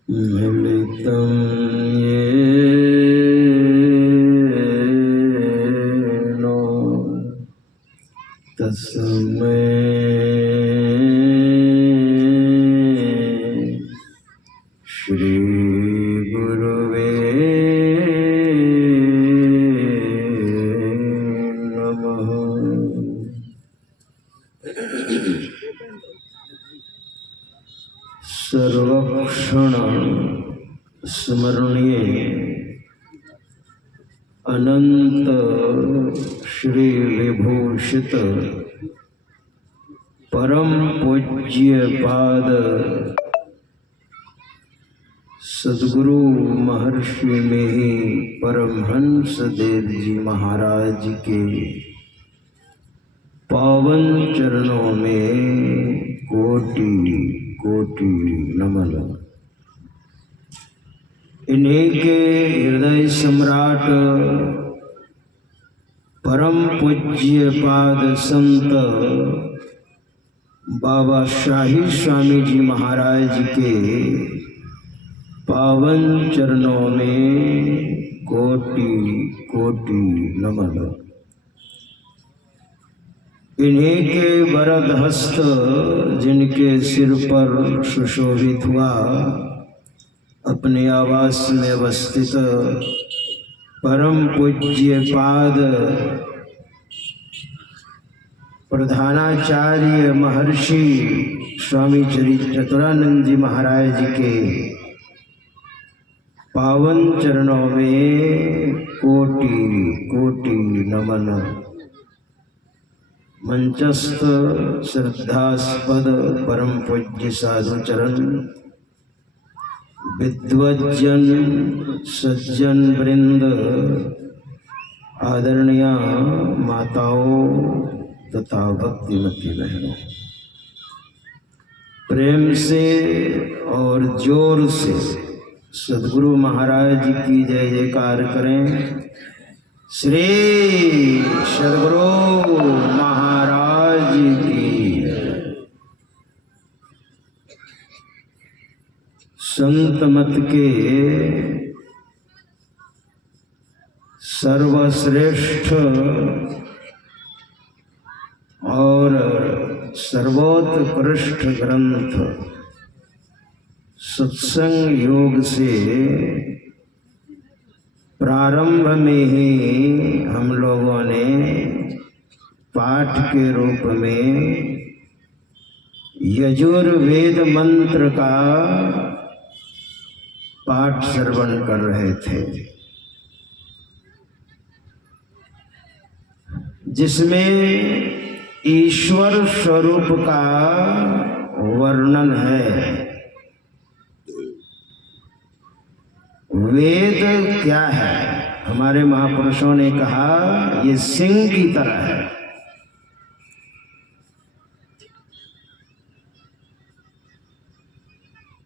चक्षुरुन्मिलितं येन तस्मै श्री गुरुवे नमः। सर्वक्षण स्मरणीय अनंत श्री विभूषित परम पूज्य पाद सद्गुरु महर्षि में परमहंस देव जी महाराज के पावन चरणों में कोटि कोटि नमन। इन्हीं के हृदय सम्राट परम पूज्य पाद संत बाबा शाही स्वामी जी महाराज के पावन चरणों में कोटि कोटि नमन। इन्हीं के वरद हस्त जिनके सिर पर सुशोभित हुआ अपने आवास में अवस्थित परम पूज्य पाद प्रधानाचार्य महर्षि स्वामी चतुरानंद जी महाराज के पावन चरणों में कोटि कोटि नमन। मंचस्थ श्रद्धास्पद परम पूज्य साधु चरण, विद्वज्जन सज्जन वृंद, आदरणीय माताओं तथा भक्तिमती बहनों, प्रेम से और जोर से सद्गुरु महाराज की जय जयकार करें। श्री सद्गुरु महाराज की। संत मत के सर्वश्रेष्ठ और सर्वोत्कृष्ट ग्रंथ सत्संग योग से प्रारंभ में ही हम लोगों ने पाठ के रूप में यजुर्वेद मंत्र का पाठ श्रवण कर रहे थे, जिसमें ईश्वर स्वरूप का वर्णन है। वेद क्या है? हमारे महापुरुषों ने कहा ये सिंह की तरह है।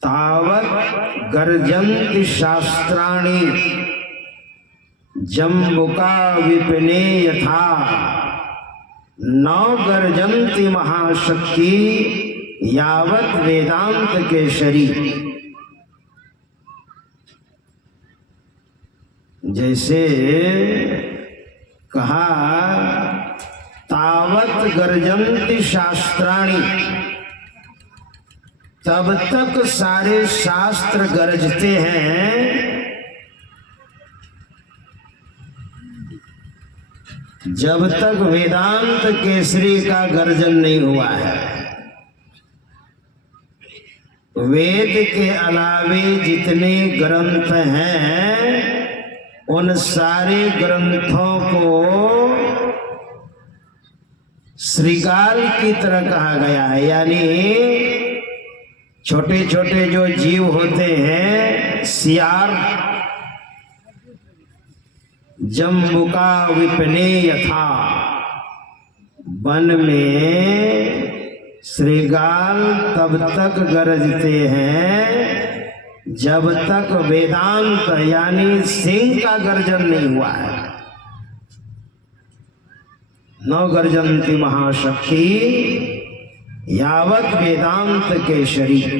तावत गर्जन्ति शास्त्राणि जम्बुका विपिने यथा न गर्जन्ति महाशक्ति यावत वेदांत केशरी। जैसे कहा तावत गर्जन्ति शास्त्राणि, तब तक सारे शास्त्र गरजते हैं जब तक वेदांत केसरी का गर्जन नहीं हुआ है। वेद के अलावे जितने ग्रंथ हैं उन सारे ग्रंथों को श्रृगाल की तरह कहा गया है। यानी छोटे छोटे जो जीव होते हैं, सियार, जम्बुका विपने यथा, वन में श्रृगाल तब तक गरजते हैं जब तक वेदांत यानी सिंह का गर्जन नहीं हुआ है। न गर्जन्ति महाशक्ति यावत वेदांत के शरीर।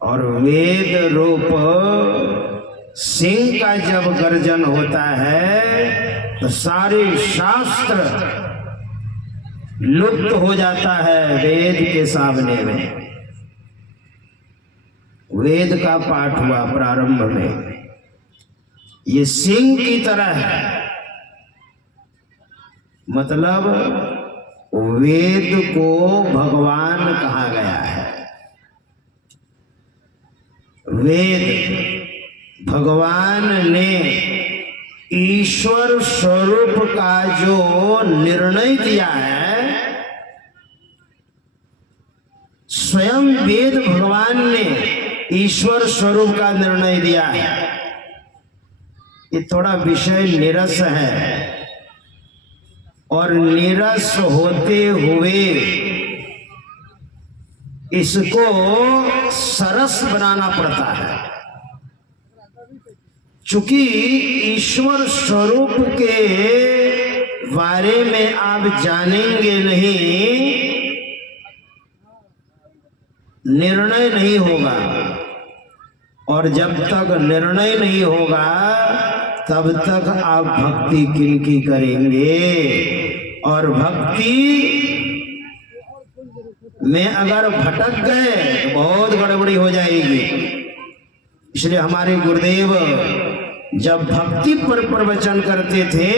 और वेद रूप सिंह का जब गर्जन होता है तो सारे शास्त्र लुप्त हो जाता है वेद के सामने में। वेद का पाठ हुआ प्रारंभ में, ये सिंह की तरह है। मतलब वेद को भगवान कहा गया है। वेद भगवान ने ईश्वर स्वरूप का जो निर्णय दिया है, स्वयं वेद भगवान ने ईश्वर स्वरूप का निर्णय दिया है। ये थोड़ा विषय निरस है और निरस होते हुए इसको सरस बनाना पड़ता है। चूंकि ईश्वर स्वरूप के बारे में आप जानेंगे नहीं, निर्णय नहीं होगा। और जब तक निर्णय नहीं होगा तब तक आप भक्ति किनकी करेंगे। और भक्ति में अगर भटक गए तो बहुत गड़बड़ी हो जाएगी। इसलिए हमारे गुरुदेव जब भक्ति पर प्रवचन करते थे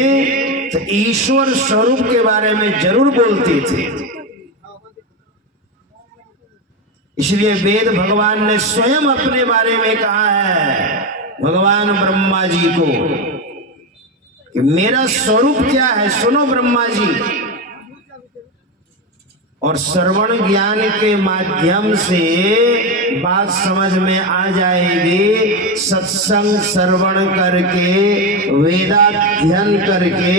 तो ईश्वर स्वरूप के बारे में जरूर बोलते थे। इसलिए वेद भगवान ने स्वयं अपने बारे में कहा है भगवान ब्रह्मा जी को कि मेरा स्वरूप क्या है, सुनो ब्रह्मा जी। और श्रवण ज्ञान के माध्यम से बात समझ में आ जाएगी। सत्संग श्रवण करके, वेदाध्ययन करके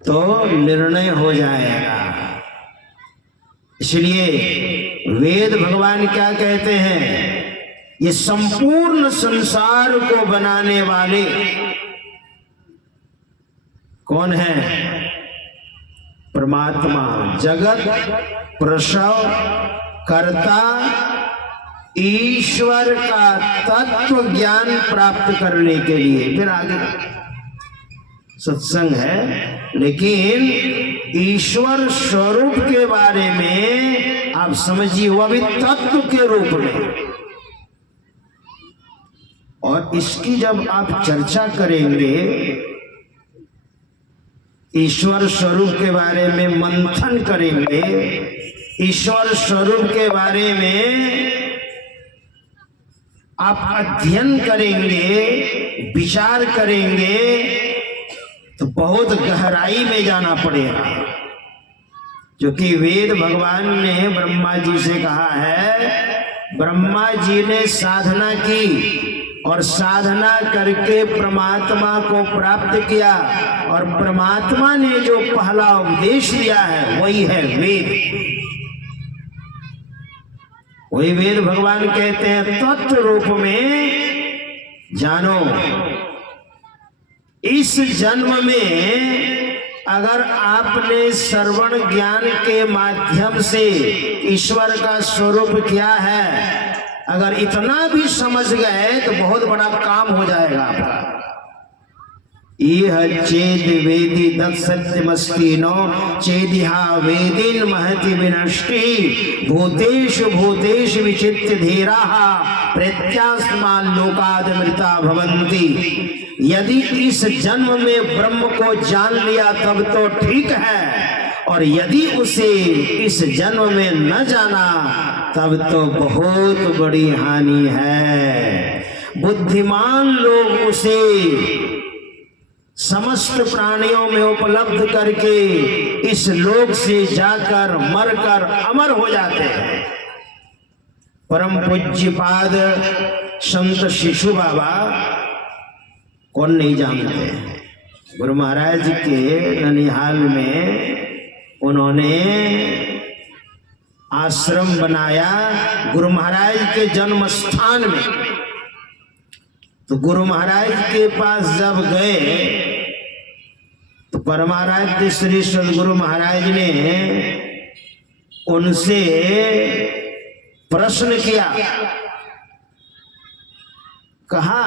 तो निर्णय हो जाएगा। इसलिए वेद भगवान क्या कहते हैं, ये संपूर्ण संसार को बनाने वाले कौन है? परमात्मा। जगत प्रसव कर्ता ईश्वर का तत्व ज्ञान प्राप्त करने के लिए, फिर आगे सत्संग है, लेकिन ईश्वर स्वरूप के बारे में आप समझिए, वह भी तत्व के रूप में। और इसकी जब आप चर्चा करेंगे, ईश्वर स्वरूप के बारे में मंथन करेंगे, ईश्वर स्वरूप के बारे में आप अध्ययन करेंगे, विचार करेंगे, तो बहुत गहराई में जाना पड़ेगा। क्योंकि वेद भगवान ने ब्रह्मा जी से कहा है, ब्रह्मा जी ने साधना की और साधना करके परमात्मा को प्राप्त किया, और परमात्मा ने जो पहला उपदेश दिया है वही है वेद। वही वेद भगवान कहते हैं तत्व रूप में जानो। इस जन्म में अगर आपने श्रवण ज्ञान के माध्यम से ईश्वर का स्वरूप क्या है, अगर इतना भी समझ गए तो बहुत बड़ा काम हो जाएगा आपका। इह चेद वेदी दत् सत्यमस्तीनो चेदिहा वेदिन महति विनष्टि भूतेषु भूतेषु विचित्य धीराः प्रत्यास्मान लोकादमृता भवन्ति। यदि इस जन्म में ब्रह्म को जान लिया तब तो ठीक है, और यदि उसे इस जन्म में न जाना तब तो बहुत बड़ी हानि है। बुद्धिमान लोग उसे समस्त प्राणियों में उपलब्ध करके इस लोक से जाकर मरकर अमर हो जाते हैं। परम पूज्यपाद संत शिशु बाबा कौन नहीं जानते, गुरु महाराज के ननिहाल में उन्होंने आश्रम बनाया गुरु महाराज के जन्म स्थान में। तो गुरु महाराज के पास जब गए तो परमाराध्य श्री सदगुरु महाराज ने उनसे प्रश्न किया, कहा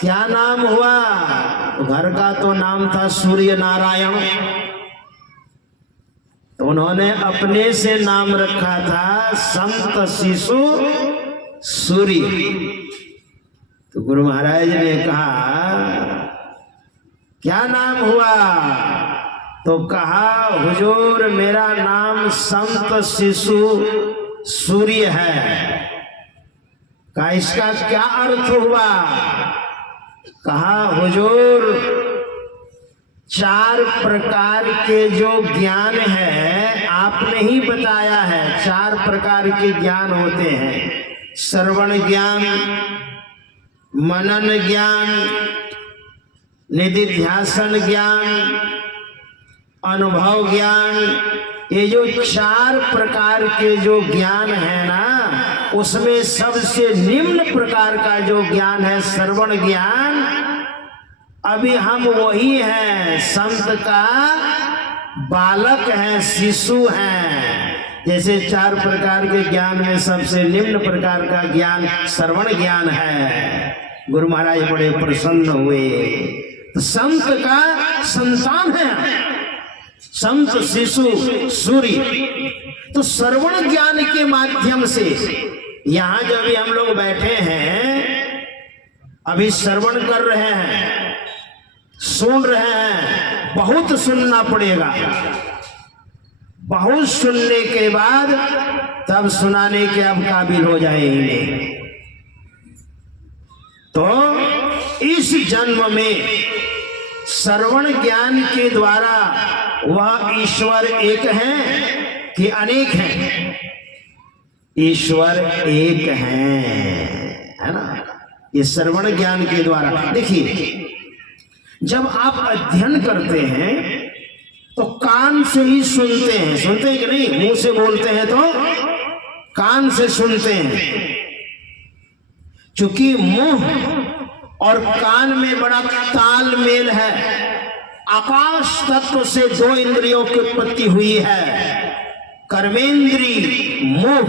क्या नाम हुआ? घर का तो नाम था सूर्य नारायण, तो उन्होंने अपने से नाम रखा था संत शिशु सूर्य। तो गुरु महाराज ने कहा क्या नाम हुआ? तो कहा हुजूर मेरा नाम संत शिशु सूर्य है। कहा इसका क्या अर्थ हुआ? कहा हुजूर 4 प्रकार के जो ज्ञान है आपने ही बताया है। 4 प्रकार के ज्ञान होते हैं, श्रवण ज्ञान, मनन ज्ञान, निधिध्यासन ज्ञान, अनुभव ज्ञान। ये जो 4 प्रकार के जो ज्ञान है ना, उसमें सबसे निम्न प्रकार का जो ज्ञान है श्रवण ज्ञान। अभी हम वही हैं, संत का बालक हैं, शिशु हैं। जैसे 4 प्रकार के ज्ञान में सबसे निम्न प्रकार का ज्ञान श्रवण ज्ञान है। गुरु महाराज बड़े प्रसन्न हुए। तो संत का संतान है संत शिशु सूर्य। तो श्रवण ज्ञान के माध्यम से यहाँ जब भी हम लोग बैठे हैं, अभी श्रवण कर रहे हैं, सुन रहे हैं, बहुत सुनना पड़ेगा। बहुत सुनने के बाद तब सुनाने के अब काबिल हो जाएंगे। तो इस जन्म में श्रवण ज्ञान के द्वारा वह ईश्वर एक है कि अनेक हैं? ईश्वर एक है ना। ये श्रवण ज्ञान के द्वारा देखिए, जब आप अध्ययन करते हैं तो कान से ही सुनते हैं कि नहीं? मुंह से बोलते हैं तो कान से सुनते हैं। चूंकि मुंह और कान में बड़ा तालमेल है। आकाश तत्व से 2 इंद्रियों की उत्पत्ति हुई है, कर्मेंद्री मुंह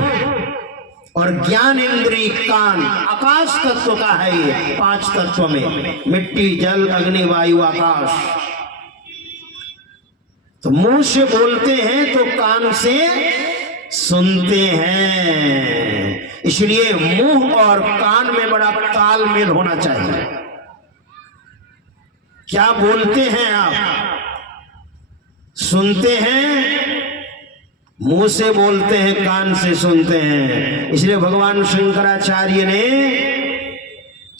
और ज्ञान इंद्री कान। आकाश तत्व का है ये 5 तत्व में, मिट्टी, जल, अग्नि, वायु, आकाश। तो मुंह से बोलते हैं तो कान से सुनते हैं। इसलिए मुंह और कान में बड़ा तालमेल होना चाहिए। क्या बोलते हैं आप? सुनते हैं, मुंह से बोलते हैं, कान से सुनते हैं। इसलिए भगवान शंकराचार्य ने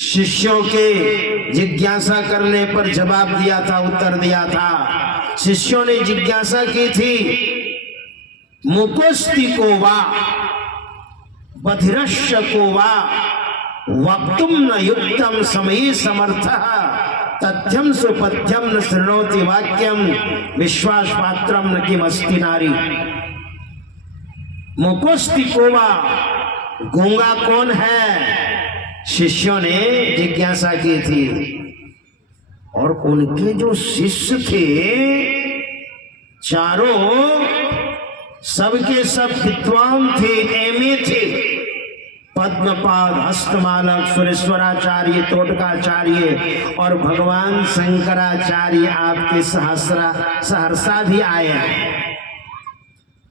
शिष्यों के जिज्ञासा करने पर जवाब दिया था, उत्तर दिया था। शिष्यों ने जिज्ञासा की थी, मुकोस्ति को वा बधिरश्य को वा वक्तुम न युक्तम समये समर्थः तथ्यम सुपथ्यम न शृणोति वाक्यम विश्वास पात्रम न किमस्ति नारी। मुकोस्ति को वा, गूंगा कौन है? शिष्यों ने जिज्ञासा की थी। और उनके जो शिष्य थे चारों, सबके सब विद्वान थे, एमए थे, पद्मपाद, हस्तमालक, सुरेश्वराचार्य, तोटकाचार्य और भगवान शंकराचार्य आपके सहरसा भी आए हैं।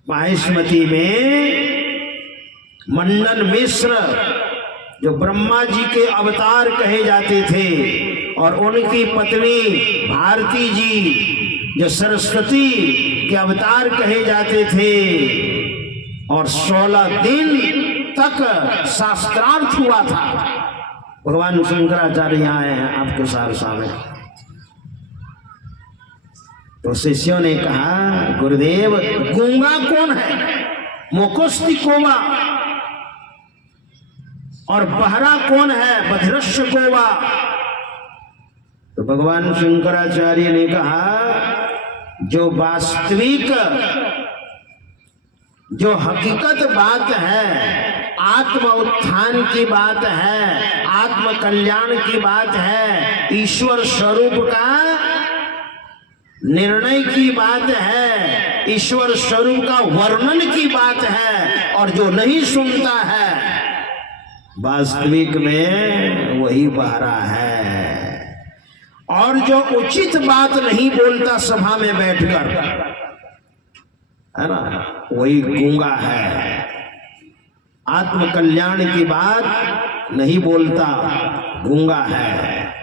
माहेश्मती में मंडन मिश्र जो ब्रह्मा जी के अवतार कहे जाते थे और उनकी पत्नी भारती जी जो सरस्वती के अवतार कहे जाते थे, और 16 दिन तक शास्त्रार्थ हुआ था। भगवान शंकराचार्य यहाँ आए हैं आपके सहरसा में। तो शिष्यों ने कहा, गुरुदेव गूंगा कौन है? मोकुस्ती कोवा। और बहरा कौन है? बधिरश्य कोवा। तो भगवान शंकराचार्य ने कहा, जो वास्तविक, जो हकीकत बात है, आत्म उत्थान की बात है, आत्म कल्याण की बात है, ईश्वर स्वरूप का निर्णय की बात है, ईश्वर स्वरूप का वर्णन की बात है, और जो नहीं सुनता है वास्तविक में वही बहरा है, और जो उचित बात नहीं बोलता सभा में बैठकर, है ना, वही गूंगा है। आत्म कल्याण की बात नहीं बोलता, गूंगा है।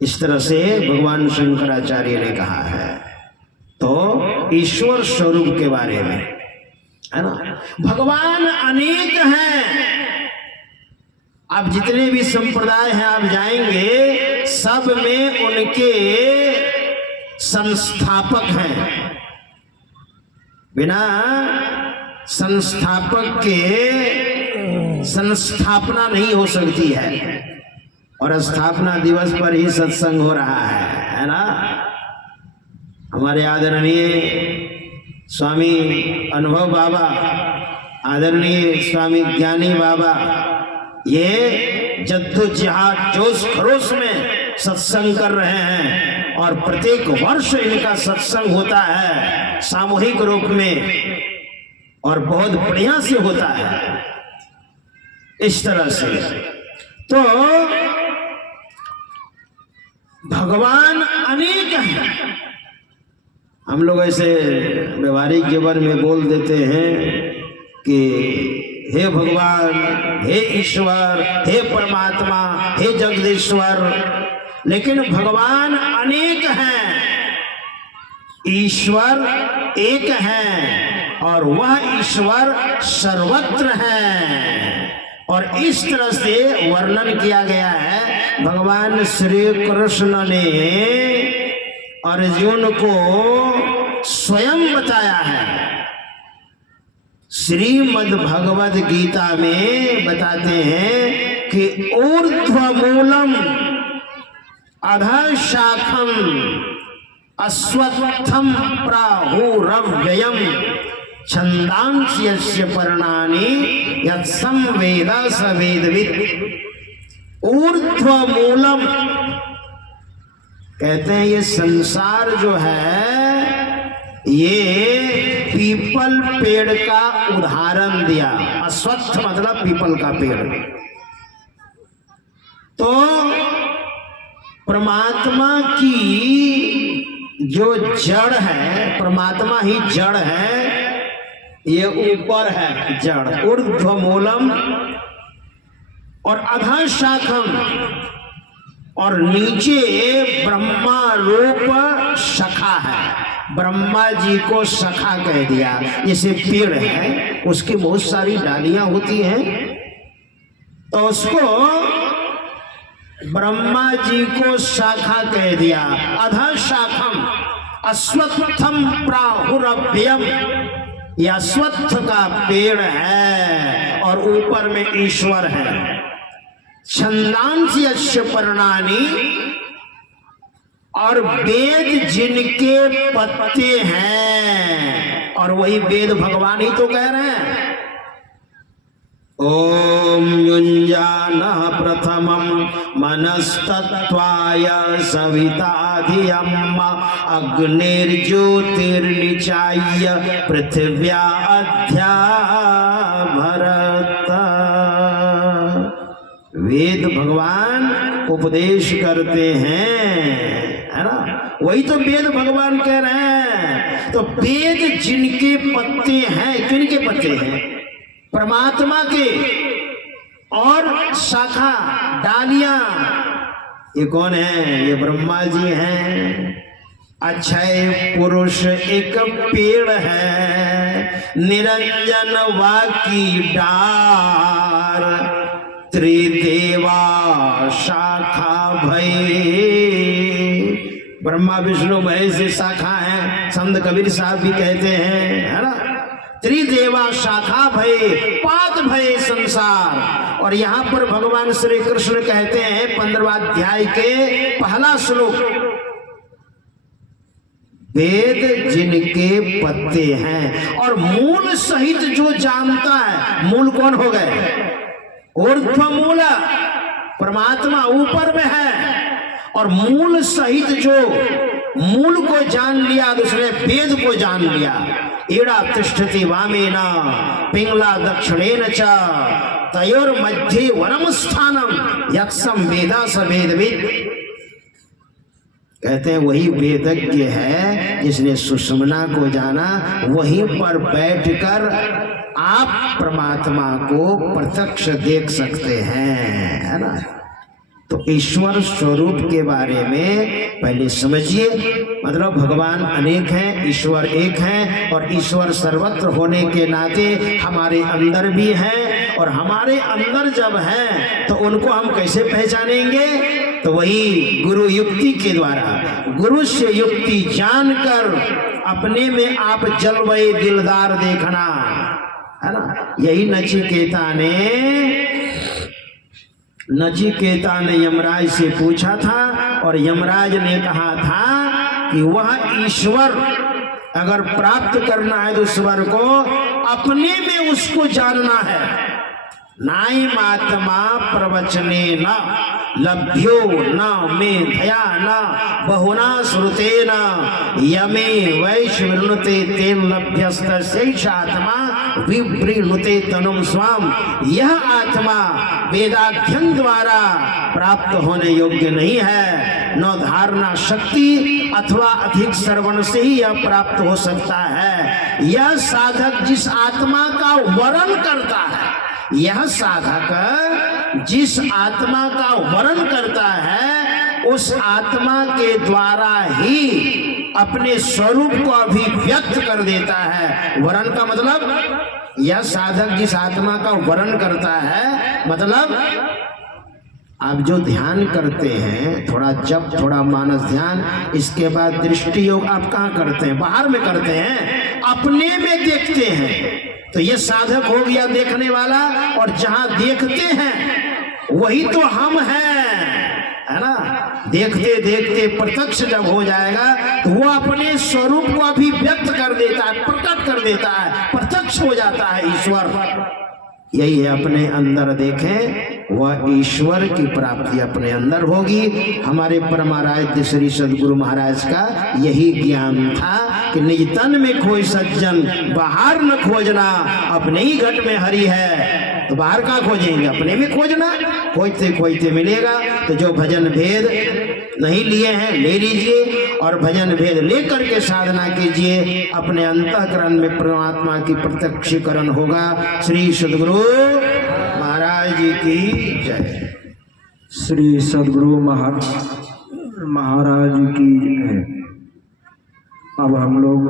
इस तरह से भगवान शंकराचार्य ने कहा है। तो ईश्वर स्वरूप के बारे में, है ना, भगवान अनेक हैं। अब जितने भी संप्रदाय हैं आप जाएंगे, सब में उनके संस्थापक हैं। बिना संस्थापक के संस्थापना नहीं हो सकती है। और स्थापना दिवस पर ही सत्संग हो रहा है ना। हमारे आदरणीय स्वामी अनुभव बाबा, आदरणीय स्वामी ज्ञानी बाबा, ये जद्दोजहद जोश खरोश में सत्संग कर रहे हैं, और प्रत्येक वर्ष इनका सत्संग होता है सामूहिक रूप में, और बहुत बढ़िया से होता है। इस तरह से तो भगवान अनेक हैं। हम लोग ऐसे व्यवहारिक जीवन में बोल देते हैं कि हे भगवान, हे ईश्वर, हे परमात्मा, हे जगदीश्वर, लेकिन भगवान अनेक हैं, ईश्वर एक है, और वह ईश्वर सर्वत्र है। और इस तरह से वर्णन किया गया है। भगवान श्री कृष्ण ने अर्जुन को स्वयं बताया है। श्रीमद् भगवद गीता में बताते हैं कि ऊर्ध्वमूलम अधः शाखम अश्वत्थम प्राहुरव्ययम छंदांसि यस्य पर्णानि यत्संवेद स वेदवित्। ऊर्ध्वमूलम कहते हैं ये संसार जो है, ये पीपल पेड़ का उदाहरण दिया। अश्वत्थ मतलब पीपल का पेड़। तो परमात्मा की जो जड़ है, परमात्मा ही जड़ है, ये ऊपर है जड़, ऊर्ध्वमूलम, और अधः शाखम, और नीचे ब्रह्मा रूप शाखा है। ब्रह्मा जी को शाखा कह दिया। जैसे पेड़ है, उसकी बहुत सारी डालियां होती हैं, तो उसको ब्रह्मा जी को शाखा कह दिया। अधः शाखम अश्वत्थम प्राहुरव्ययम, यह अश्वत्थ का पेड़ है, और ऊपर में ईश्वर है। छंदांसि यस्य पर्णानि, और वेद जिनके पत्ते हैं, और वही वेद भगवान ही तो कह रहे हैं। ओम युञ्जानः प्रथमं मनस्तत्त्वाय सविता धियम् अग्निर्ज्योतिर्निचाय्य पृथिव्या अध्या भरत। वेद भगवान उपदेश करते हैं, है ना, वही तो वेद भगवान कह रहे हैं। तो वेद जिनके पत्ते हैं, किनके पत्ते हैं? परमात्मा के, और शाखा डालियां ये कौन है? ये ब्रह्मा जी हैं। अक्षय पुरुष एक पेड़ है, निरंजन वाकी डार, त्रिदेवा शाखा भय। ब्रह्मा विष्णु महेश से शाखा है, संत कबीर साहब भी कहते हैं, है ना। त्रिदेवा शाखा भय, पात भय संसार। और यहाँ पर भगवान श्री कृष्ण कहते हैं 15वां अध्याय के पहला श्लोक, वेद जिनके पत्ते हैं और मूल सहित जो जानता है। मूल कौन हो गए? ऊर्ध्व मूल, परमात्मा ऊपर में है, और मूल सहित जो मूल को जान लिया, दूसरे वेद को जान लिया। ईड़ा तिष्ठति वामेन पिंगला दक्षिणेन च तयोर मध्ये वरम स्थानम यक्षम वेदा स वेदविद। कहते हैं वही वेदज्ञ है जिसने सुषुम्ना को जाना। वहीं पर बैठकर आप परमात्मा को प्रत्यक्ष देख सकते हैं, है ना। तो ईश्वर स्वरूप के बारे में पहले समझिए। मतलब भगवान अनेक हैं, ईश्वर एक हैं, और ईश्वर सर्वत्र होने के नाते हमारे अंदर भी हैं। और हमारे अंदर जब हैं तो उनको हम कैसे पहचानेंगे? तो वही गुरु युक्ति के द्वारा, गुरु से युक्ति जानकर अपने में आप जलवए दिलदार देखना, है ना। यही नचिकेता ने यमराज से पूछा था, और यमराज ने कहा था कि वह ईश्वर अगर प्राप्त करना है तो ईश्वर को अपने में उसको जानना है। नायमात्मा प्रवचने न लभ्यो न मेधया न बहुना श्रुतेन यमे वैश्वृणुते तेन लभ्यस्तैषात्मा विवृणुते तनुम स्वाम। यह आत्मा वेदाध्ययन द्वारा प्राप्त होने योग्य नहीं है, न धारणा शक्ति अथवा अधिक श्रवण से ही यह प्राप्त हो सकता है। यह साधक जिस आत्मा का वर्ण करता है, यह साधक जिस आत्मा का वर्ण करता है, उस आत्मा के द्वारा ही अपने स्वरूप को अभिव्यक्त कर देता है। वर्ण का मतलब, यह साधक जिस आत्मा का वर्ण करता है, मतलब आप जो ध्यान करते हैं, थोड़ा जप, थोड़ा मानस ध्यान, इसके बाद दृष्टि योग आप कहाँ करते हैं? बाहर में करते हैं, अपने में देखते हैं। तो ये साधक हो गया देखने वाला, और जहां देखते हैं वही तो हम हैं, है ना। देखते देखते प्रत्यक्ष जब हो जाएगा तो वो अपने स्वरूप को अभिव्यक्त कर देता है, प्रकट कर देता है, प्रत्यक्ष हो जाता है ईश्वर। यही है, अपने अंदर देखें, वह ईश्वर की प्राप्ति अपने अंदर होगी। हमारे परमाराध्य श्री सदगुरु महाराज का यही ज्ञान था कि निज तन में खोज सज्जन, बाहर न खोजना, अपने ही घट में हरि है। तो बाहर का खोजेंगे? अपने में खोजना, खोजते खोजते मिलेगा। तो जो भजन भेद नहीं लिए हैं, ले लीजिए, और भजन भेद लेकर के साधना कीजिए। अपने अंतःकरण में परमात्मा की प्रत्यक्षीकरण होगा। श्री सद्गुरु महाराज जी की जय। श्री सद्गुरु महाराज की जय। अब हम लोग